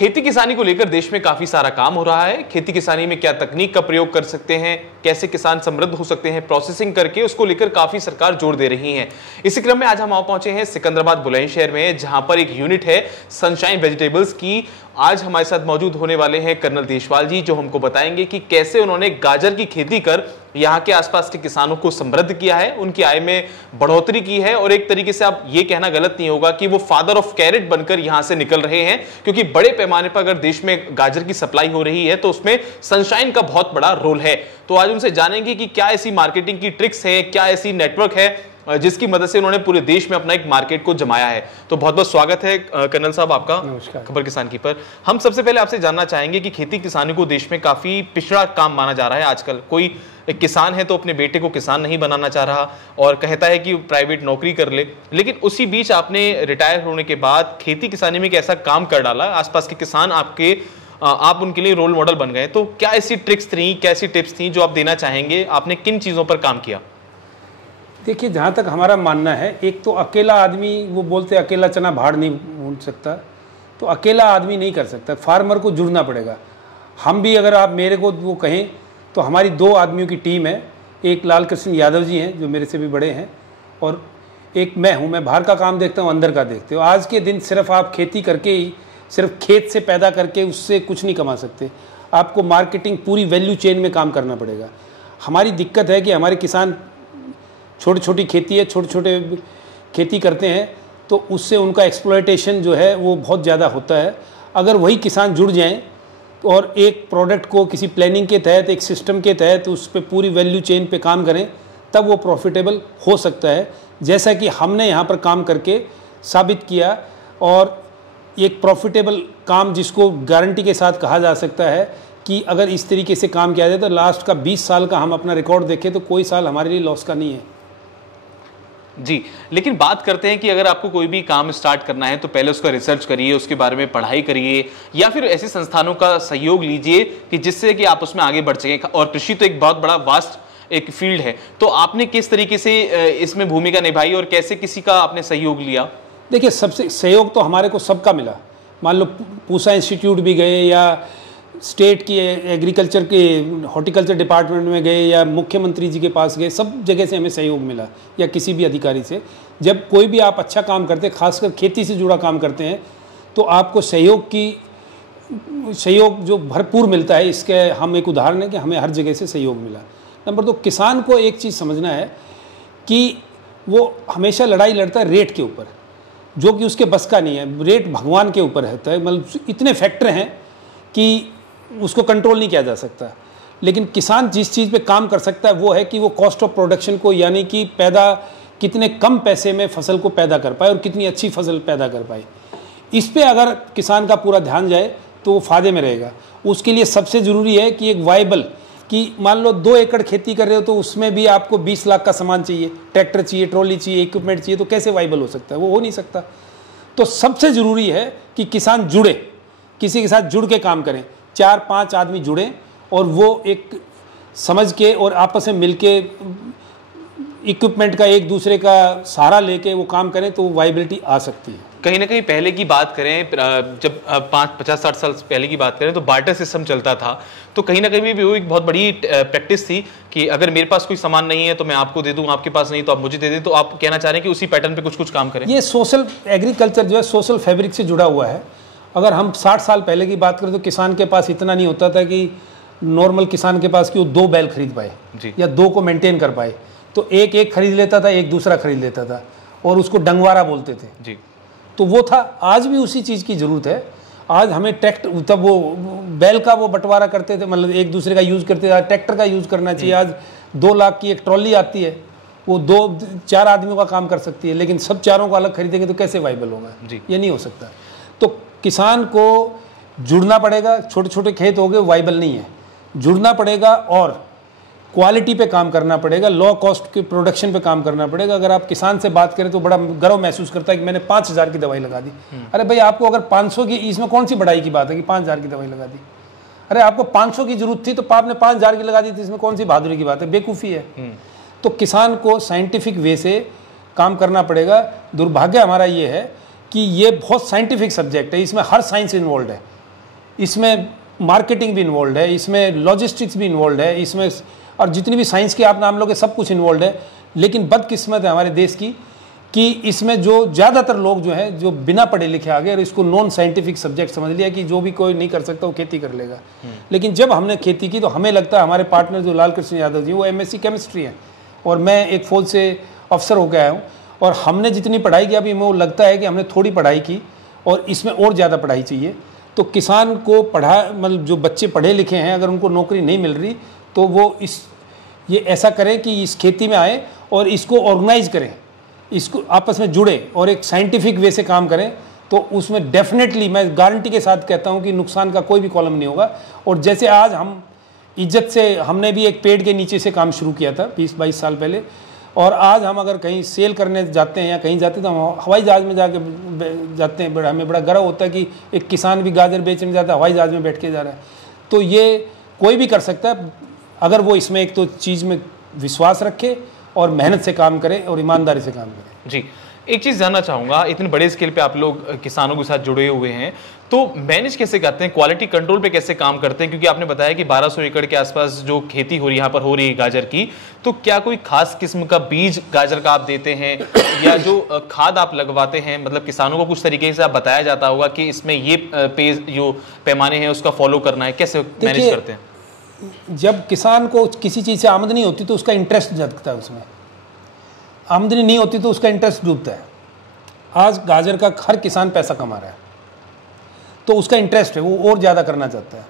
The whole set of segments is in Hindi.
खेती किसानी को लेकर देश में काफी सारा काम हो रहा है। खेती किसानी में क्या तकनीक का प्रयोग कर सकते हैं, कैसे किसान समृद्ध हो सकते हैं प्रोसेसिंग करके, उसको लेकर काफी सरकार जोर दे रही है। इसी क्रम में आज हम पहुंचे हैं सिकंदराबाद बुलंदशहर में, जहां पर एक यूनिट है सनशाइन वेजिटेबल्स की। आज हमारे साथ मौजूद होने वाले हैं कर्नल देशवाल जी, जो हमको बताएंगे कि कैसे उन्होंने गाजर की खेती कर यहाँ के आसपास के किसानों को समृद्ध किया है, उनकी आय में बढ़ोतरी की है, और एक तरीके से आप ये कहना गलत नहीं होगा कि वो फादर ऑफ कैरेट बनकर यहाँ से निकल रहे हैं, क्योंकि बड़े पैमाने पर अगर देश में गाजर की सप्लाई हो रही है तो उसमें सनशाइन का बहुत बड़ा रोल है। तो आज उनसे जानेंगे कि क्या ऐसी मार्केटिंग की ट्रिक्स है, क्या ऐसी नेटवर्क है जिसकी मदद से उन्होंने पूरे देश में अपना एक मार्केट को जमाया है। तो बहुत बहुत स्वागत है कर्नल साहब आपका खबर किसान की पर। हम सबसे पहले आपसे जानना चाहेंगे कि खेती किसानी को देश में काफी पिछड़ा काम माना जा रहा है आजकल। कोई एक किसान है तो अपने बेटे को किसान नहीं बनाना चाह रहा और कहता है कि प्राइवेट नौकरी कर ले, लेकिन उसी बीच आपने रिटायर होने के बाद खेती किसानी में एक ऐसा काम कर डाला, आसपास के किसान आप उनके लिए रोल मॉडल बन गए। तो क्या ऐसी ट्रिक्स थी, क्या ऐसी टिप्स थी जो आप देना चाहेंगे? आपने किन चीजों पर काम किया? देखिए, जहाँ तक हमारा मानना है, एक तो अकेला आदमी, वो बोलते अकेला चना भाड़ नहीं भून सकता, तो अकेला आदमी नहीं कर सकता, फार्मर को जुड़ना पड़ेगा। हम भी, अगर आप मेरे को वो कहें तो हमारी 2 आदमियों की टीम है। एक लाल कृष्ण यादव जी हैं जो मेरे से भी बड़े हैं, और एक मैं हूँ। मैं बाहर का काम देखता हूँ, अंदर का देखते हो। आज के दिन सिर्फ आप खेती करके ही, सिर्फ खेत से पैदा करके उससे कुछ नहीं कमा सकते। आपको मार्केटिंग, पूरी वैल्यू चेन में काम करना पड़ेगा। हमारी दिक्कत है कि हमारे किसान छोटी छोटी खेती है, छोटे छोटे खेती करते हैं, तो उससे उनका एक्सप्लॉयटेशन जो है वो बहुत ज़्यादा होता है। अगर वही किसान जुड़ जाएं और एक प्रोडक्ट को किसी प्लानिंग के तहत, एक सिस्टम के तहत उस पर पूरी वैल्यू चेन पे काम करें, तब वो प्रॉफिटेबल हो सकता है, जैसा कि हमने यहाँ पर काम करके साबित किया। और एक प्रॉफिटेबल काम जिसको गारंटी के साथ कहा जा सकता है कि अगर इस तरीके से काम किया जाए तो लास्ट का 20 साल का हम अपना रिकॉर्ड देखें तो कोई साल हमारे लिए लॉस का नहीं है जी। लेकिन बात करते हैं कि अगर आपको कोई भी काम स्टार्ट करना है तो पहले उसका रिसर्च करिए, उसके बारे में पढ़ाई करिए, या फिर ऐसे संस्थानों का सहयोग लीजिए कि जिससे कि आप उसमें आगे बढ़ सकें। और कृषि तो एक बहुत बड़ा वास्ट एक फील्ड है, तो आपने किस तरीके से इसमें भूमिका निभाई और कैसे किसी का आपने सहयोग लिया? देखिए, सबसे सहयोग तो हमारे को सबका मिला। मान लो पूसा इंस्टीट्यूट भी गए, या स्टेट की एग्रीकल्चर के हॉर्टिकल्चर डिपार्टमेंट में गए, या मुख्यमंत्री जी के पास गए, सब जगह से हमें सहयोग मिला, या किसी भी अधिकारी से। जब कोई भी आप अच्छा काम करते हैं, खासकर खेती से जुड़ा काम करते हैं, तो आपको सहयोग जो भरपूर मिलता है। इसके हम एक उदाहरण है कि हमें हर जगह से सहयोग मिला। नंबर 2, किसान को एक चीज़ समझना है कि वो हमेशा लड़ाई लड़ता है रेट के ऊपर, जो कि उसके बस का नहीं है। रेट भगवान के ऊपर रहता है, मतलब इतने फैक्टर हैं कि उसको कंट्रोल नहीं किया जा सकता। लेकिन किसान जिस चीज़ पे काम कर सकता है वो है कि वो कॉस्ट ऑफ प्रोडक्शन को, यानी कि कितने कम पैसे में फसल को पैदा कर पाए और कितनी अच्छी फसल पैदा कर पाए। इस पे अगर किसान का पूरा ध्यान जाए तो वो फायदे में रहेगा। उसके लिए सबसे ज़रूरी है कि एक वाइबल, कि मान लो 2 एकड़ खेती कर रहे हो तो उसमें भी आपको 20 लाख का सामान चाहिए, ट्रैक्टर चाहिए, ट्रॉली चाहिए, इक्विपमेंट चाहिए, तो कैसे वाइबल हो सकता है? वो हो नहीं सकता। तो सबसे ज़रूरी है कि किसान जुड़े, किसी के साथ जुड़ के काम करें, 4-5 आदमी जुड़ें और वो एक समझ के और आपस में मिलके इक्विपमेंट का एक दूसरे का सहारा लेके वो काम करें, तो वाइबिलिटी आ सकती है। कहीं ना कहीं पहले की बात करें, जब 50-60 साल पहले की बात करें तो बार्टर सिस्टम चलता था, तो कहीं ना कहीं भी वो एक बहुत बड़ी प्रैक्टिस थी कि अगर मेरे पास कोई सामान नहीं है तो मैं आपको दे दूं, आपके पास नहीं तो आप मुझे दे दें। तो आप कहना चाह रहे हैं कि उसी पैटर्न पे कुछ काम करें? ये सोशल एग्रीकल्चर जो है सोशल फैब्रिक से जुड़ा हुआ है। अगर हम 60 साल पहले की बात करें तो किसान के पास इतना नहीं होता था कि नॉर्मल किसान के पास कि वो 2 बैल खरीद पाए या 2 को मेंटेन कर पाए, तो एक खरीद लेता था, एक दूसरा खरीद लेता था, और उसको डंगवारा बोलते थे जी। तो वो था। आज भी उसी चीज़ की ज़रूरत है। आज हमें ट्रैक्टर, तब वो बैल का वो बंटवारा करते थे, मतलब एक दूसरे का यूज़ करते थे। आज ट्रैक्टर का यूज़ करना चाहिए। आज 2 लाख की एक ट्रॉली आती है, वो 2-4 आदमियों का काम कर सकती है, लेकिन सब चारों को अलग खरीदेंगे तो कैसे वाइबल होगा जी? ये नहीं हो सकता। तो किसान को जुड़ना पड़ेगा। छोटे छोटे खेत हो गए, वाइबल नहीं है, जुड़ना पड़ेगा और क्वालिटी पे काम करना पड़ेगा, लो कॉस्ट के प्रोडक्शन पे काम करना पड़ेगा। अगर आप किसान से बात करें तो बड़ा गर्व महसूस करता है कि मैंने 5000 की दवाई लगा दी। अरे भाई, आपको अगर 500 की, इसमें कौन सी बढ़ाई की बात है कि 5000 की दवाई लगा दी? अरे आपको 500 की जरूरत थी तो आपने 5000 की लगा दी थी, इसमें कौन सी बहादुरी की बात है? बेवकूफ़ी है। तो किसान को साइंटिफिक वे से काम करना पड़ेगा। दुर्भाग्य हमारा ये है कि ये बहुत साइंटिफिक सब्जेक्ट है, इसमें हर साइंस इन्वॉल्व है। इसमें मार्केटिंग भी इन्वॉल्व है, इसमें लॉजिस्टिक्स भी इन्वॉल्व है, इसमें और जितनी भी साइंस की आप नाम लोगे सब कुछ इन्वॉल्व है। लेकिन बदकिस्मत है हमारे देश की कि इसमें जो ज़्यादातर लोग जो हैं जो बिना पढ़े लिखे आ गए और इसको नॉन साइंटिफिक सब्जेक्ट समझ लिया कि जो भी कोई नहीं कर सकता वो खेती कर लेगा। लेकिन जब हमने खेती की तो हमें लगता है हमारे पार्टनर जो लाल कृष्ण यादव जी वो MSc केमिस्ट्री हैं और मैं एक फौज से अफसर होकर आया हूँ, और हमने जितनी पढ़ाई की अभी वो लगता है कि हमने थोड़ी पढ़ाई की और इसमें और ज़्यादा पढ़ाई चाहिए। तो किसान को मतलब जो बच्चे पढ़े लिखे हैं अगर उनको नौकरी नहीं मिल रही तो वो ये ऐसा करें कि इस खेती में आए और इसको ऑर्गेनाइज करें, इसको आपस में जुड़े और एक साइंटिफिक वे से काम करें। तो उसमें डेफिनेटली मैं गारंटी के साथ कहता हूं कि नुकसान का कोई भी कॉलम नहीं होगा। और जैसे आज हम इज्जत से हमने भी एक पेड़ के नीचे से काम शुरू किया था 20-22 साल पहले, और आज हम अगर कहीं सेल करने जाते हैं या कहीं जाते हैं तो हम हवाई जहाज़ में जाते हैं। हमें बड़ा गर्व होता है कि एक किसान भी गाजर बेचने जाता है हवाई जहाज़ में बैठ के जा रहा है। तो ये कोई भी कर सकता है अगर वो इसमें एक तो चीज़ में विश्वास रखे और मेहनत से काम करे और ईमानदारी से काम करे। जी, एक चीज़ जानना चाहूँगा, इतने बड़े स्केल पे आप लोग किसानों के साथ जुड़े हुए हैं तो मैनेज कैसे करते हैं, क्वालिटी कंट्रोल पे कैसे काम करते हैं? क्योंकि आपने बताया कि 1200 एकड़ के आसपास जो खेती हो रही है यहाँ पर हो रही है गाजर की, तो क्या कोई खास किस्म का बीज गाजर का आप देते हैं या जो खाद आप लगवाते हैं, मतलब किसानों को कुछ तरीके से आप बताया जाता होगा कि इसमें ये जो पैमाने हैं उसका फॉलो करना है, कैसे मैनेज करते हैं? जब किसान को किसी चीज़ से आमदनी होती तो उसका इंटरेस्ट जगता है, उसमें आमदनी नहीं होती तो उसका इंटरेस्ट डूबता है। आज गाजर का हर किसान पैसा कमा रहा है तो उसका इंटरेस्ट है, वो और ज़्यादा करना चाहता है,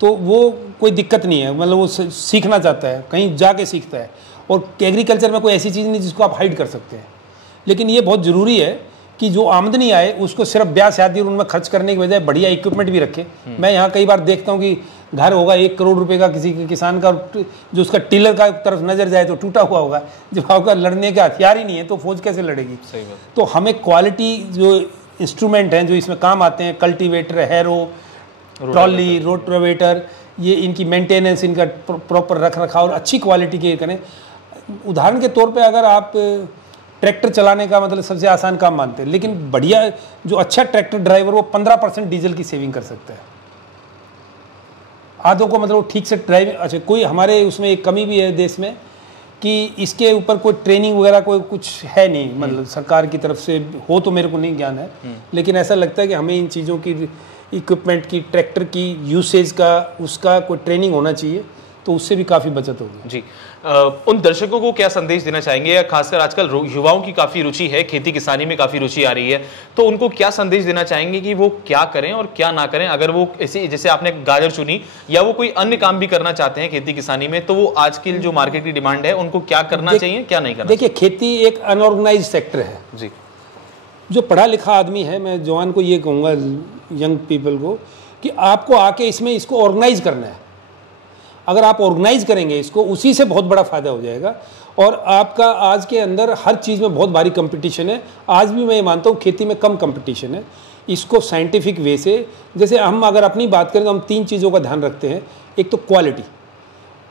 तो वो कोई दिक्कत नहीं है, मतलब वो सीखना चाहता है, कहीं जाके सीखता है। और एग्रीकल्चर में कोई ऐसी चीज़ नहीं जिसको आप हाइड कर सकते हैं। लेकिन ये बहुत ज़रूरी है कि जो आमदनी आए उसको सिर्फ ब्याह शादी और उनमें खर्च करने की बजाय बढ़िया इक्विपमेंट भी रखे। मैं यहाँ कई बार देखता हूँ कि घर होगा 1 करोड़ रुपए का किसी किसान का, जो उसका टिलर का तरफ नजर जाए तो टूटा हुआ होगा, जब आपका लड़ने का हथियार ही नहीं है तो फौज कैसे लड़ेगी? सही बात। तो हमें क्वालिटी जो इंस्ट्रूमेंट हैं जो इसमें काम आते हैं, कल्टीवेटर, हैरो, ट्रॉली, रोटावेटर, ये इनकी मेंटेनेंस, इनका प्रॉपर रख रखाव और अच्छी क्वालिटी के करें। उदाहरण के तौर पर अगर आप ट्रैक्टर चलाने का मतलब सबसे आसान काम मानते हैं, लेकिन बढ़िया जो अच्छा ट्रैक्टर ड्राइवर वो 15% डीजल की सेविंग कर सकता है। आधों को मतलब ठीक से ड्राइविंग, अच्छा कोई हमारे उसमें एक कमी भी है देश में कि इसके ऊपर कोई ट्रेनिंग वगैरह कोई कुछ है नहीं, मतलब सरकार की तरफ से हो तो मेरे को नहीं ज्ञान है, लेकिन ऐसा लगता है कि हमें इन चीज़ों की, इक्विपमेंट की, ट्रैक्टर की यूसेज का, उसका कोई ट्रेनिंग होना चाहिए, तो उससे भी काफ़ी बचत होगी। जी, उन दर्शकों को क्या संदेश देना चाहेंगे, या खासकर आजकल युवाओं की काफ़ी रुचि है, खेती किसानी में काफ़ी रुचि आ रही है, तो उनको क्या संदेश देना चाहेंगे कि वो क्या करें और क्या ना करें? अगर वो ऐसे जैसे आपने गाजर चुनी या वो कोई अन्य काम भी करना चाहते हैं खेती किसानी में, तो वो आज की जो मार्केट की डिमांड है उनको क्या करना चाहिए, क्या नहीं करना? देखिए, खेती एक अनऑर्गेनाइज सेक्टर है जी। जो पढ़ा लिखा आदमी है, मैं जवान को ये कहूँगा, यंग पीपल को, कि आपको आके इसको ऑर्गेनाइज करना है। अगर आप ऑर्गेनाइज करेंगे इसको, उसी से बहुत बड़ा फायदा हो जाएगा। और आपका आज के अंदर हर चीज़ में बहुत भारी कंपटीशन है। आज भी मैं ये मानता हूँ खेती में कम कंपटीशन है। इसको साइंटिफिक वे से, जैसे हम अगर अपनी बात करें तो हम 3 चीज़ों का ध्यान रखते हैं। एक तो क्वालिटी,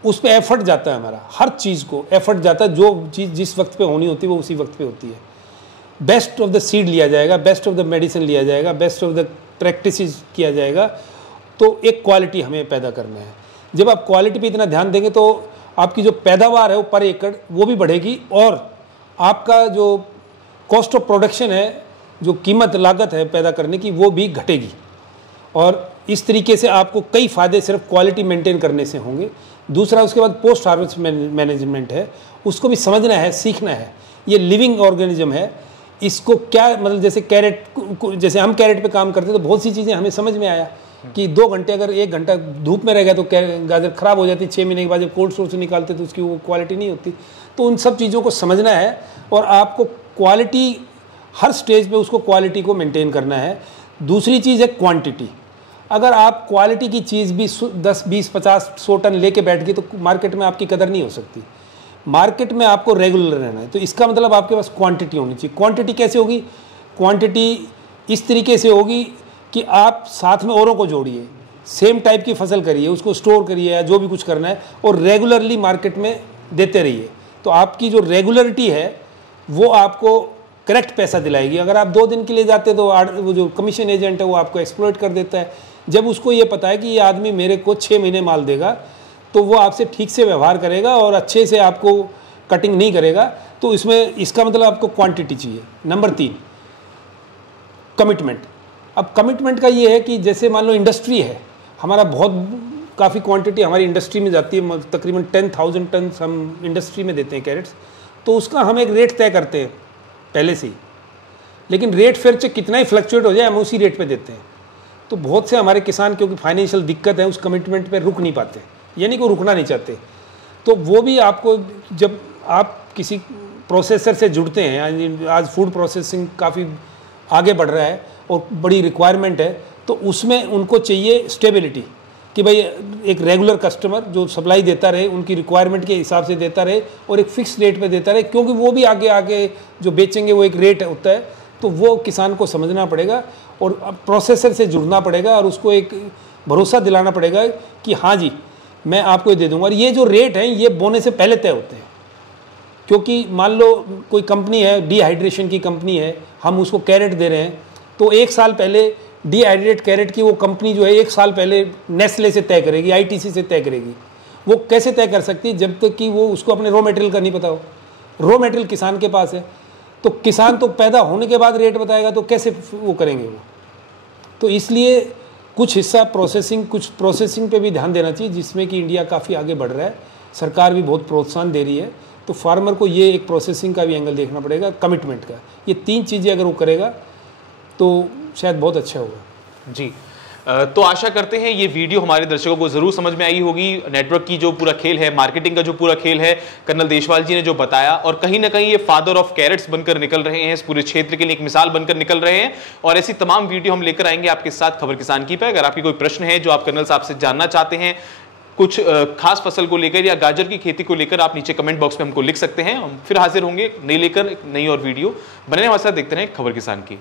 उस पर एफर्ट जाता है, हमारा हर चीज़ को एफर्ट जाता है। जो चीज़ जिस वक्त पे होनी होती है वो उसी वक्त पे होती है। बेस्ट ऑफ द सीड लिया जाएगा, बेस्ट ऑफ द मेडिसिन लिया जाएगा, बेस्ट ऑफ द प्रैक्टिसेस किया जाएगा। तो एक क्वालिटी हमें पैदा करना है। जब आप क्वालिटी पे इतना ध्यान देंगे तो आपकी जो पैदावार है वो पर एकड़ वो भी बढ़ेगी, और आपका जो कॉस्ट ऑफ प्रोडक्शन है, जो कीमत लागत है पैदा करने की, वो भी घटेगी। और इस तरीके से आपको कई फ़ायदे सिर्फ क्वालिटी मेंटेन करने से होंगे। दूसरा, उसके बाद पोस्ट हार्वेस्ट मैनेजमेंट है, उसको भी समझना है, सीखना है। ये लिविंग ऑर्गेनिज्म है, इसको क्या मतलब, जैसे कैरेट, जैसे हम कैरेट पे काम करते तो बहुत सी चीज़ें हमें समझ में आया कि 2 घंटे अगर 1 घंटा धूप में रह गया तो गाजर खराब हो जाती। 6 महीने के बाद जब कोल्ड स्टोर से निकालते तो उसकी वो क्वालिटी नहीं होती। तो उन सब चीज़ों को समझना है और आपको क्वालिटी, हर स्टेज पे उसको क्वालिटी को मेंटेन करना है। दूसरी चीज़ है क्वांटिटी। अगर आप क्वालिटी की चीज़ भी 10, 20, 50, 100 टन लेके बैठ गए तो मार्केट में आपकी कदर नहीं हो सकती। मार्केट में आपको रेगुलर रहना है, तो इसका मतलब आपके पास क्वांटिटी होनी चाहिए। क्वांटिटी कैसे होगी? क्वांटिटी इस तरीके से होगी कि आप साथ में औरों को जोड़िए, सेम टाइप की फसल करिए, उसको स्टोर करिए या जो भी कुछ करना है, और रेगुलरली मार्केट में देते रहिए। तो आपकी जो रेगुलरिटी है वो आपको करेक्ट पैसा दिलाएगी। अगर आप 2 दिन के लिए जाते तो वो जो कमीशन एजेंट है वो आपको एक्सप्लॉइट कर देता है जब उसको ये पता है कि ये आदमी मेरे को 6 महीने माल देगा, तो वो आपसे ठीक से व्यवहार करेगा और अच्छे से आपको कटिंग नहीं करेगा। तो इसमें इसका मतलब आपको क्वांटिटी चाहिए। Number 3, commitment. अब कमिटमेंट का ये है कि जैसे मान लो इंडस्ट्री है, हमारा काफ़ी क्वांटिटी हमारी इंडस्ट्री में जाती है, तकरीबन 10,000 टन हम इंडस्ट्री में देते हैं कैरेट्स, तो उसका हम एक रेट तय करते हैं पहले से ही, लेकिन रेट फिर से कितना ही फ्लक्चुएट हो जाए हम उसी रेट पे देते हैं। तो बहुत से हमारे किसान क्योंकि फाइनेंशियल दिक्कत है उस कमिटमेंट पे रुक नहीं पाते, यानी कि वो रुकना नहीं चाहते। तो वो भी आपको, जब आप किसी प्रोसेसर से जुड़ते हैं, आज फूड प्रोसेसिंग काफ़ी आगे बढ़ रहा है और बड़ी रिक्वायरमेंट है, तो उसमें उनको चाहिए स्टेबिलिटी कि भाई एक रेगुलर कस्टमर जो सप्लाई देता रहे, उनकी रिक्वायरमेंट के हिसाब से देता रहे और एक फिक्स रेट पे देता रहे, क्योंकि वो भी आगे आगे जो बेचेंगे वो एक रेट होता है। तो वो किसान को समझना पड़ेगा और प्रोसेसर से जुड़ना पड़ेगा और उसको एक भरोसा दिलाना पड़ेगा कि हाँ जी मैं आपको ये दे दूंगा। और ये जो रेट हैं ये बोने से पहले तय होते हैं, क्योंकि मान लो कोई कंपनी है, डिहाइड्रेशन की कंपनी है, हम उसको कैरेट दे रहे हैं, तो 1 साल पहले डिहाइड्रेट कैरेट की वो कंपनी जो है 1 साल पहले नेस्ले से तय करेगी, आईटीसी से तय करेगी। वो कैसे तय कर सकती है जब तक कि वो उसको अपने रॉ मटेरियल का नहीं पता हो। रॉ मटेरियल किसान के पास है, तो किसान तो पैदा होने के बाद रेट बताएगा, तो कैसे वो करेंगे वो। तो इसलिए कुछ हिस्सा कुछ प्रोसेसिंग पे भी ध्यान देना चाहिए, जिसमें कि इंडिया काफ़ी आगे बढ़ रहा है, सरकार भी बहुत प्रोत्साहन दे रही है। तो फार्मर को ये एक प्रोसेसिंग का भी एंगल देखना पड़ेगा, कमिटमेंट का। ये 3 चीज़ें अगर वो करेगा तो शायद बहुत अच्छा होगा। जी, तो आशा करते हैं ये वीडियो हमारे दर्शकों को जरूर समझ में आई होगी। नेटवर्क की जो पूरा खेल है, मार्केटिंग का जो पूरा खेल है, कर्नल देशवाल जी ने जो बताया, और कहीं ना कहीं ये फादर ऑफ कैरेट्स बनकर निकल रहे हैं, इस पूरे क्षेत्र के लिए एक मिसाल बनकर निकल रहे हैं। और ऐसी तमाम वीडियो हम लेकर आएंगे आपके साथ खबर किसान की पे। अगर आपकी कोई प्रश्न है जो आप कर्नल साहब से जानना चाहते हैं, कुछ खास फसल को लेकर या गाजर की खेती को लेकर, आप नीचे कमेंट बॉक्स में हमको लिख सकते हैं। हम फिर हाजिर होंगे नई लेकर, एक नई और वीडियो। बने हमारे साथ, देखते रहें खबर किसान की।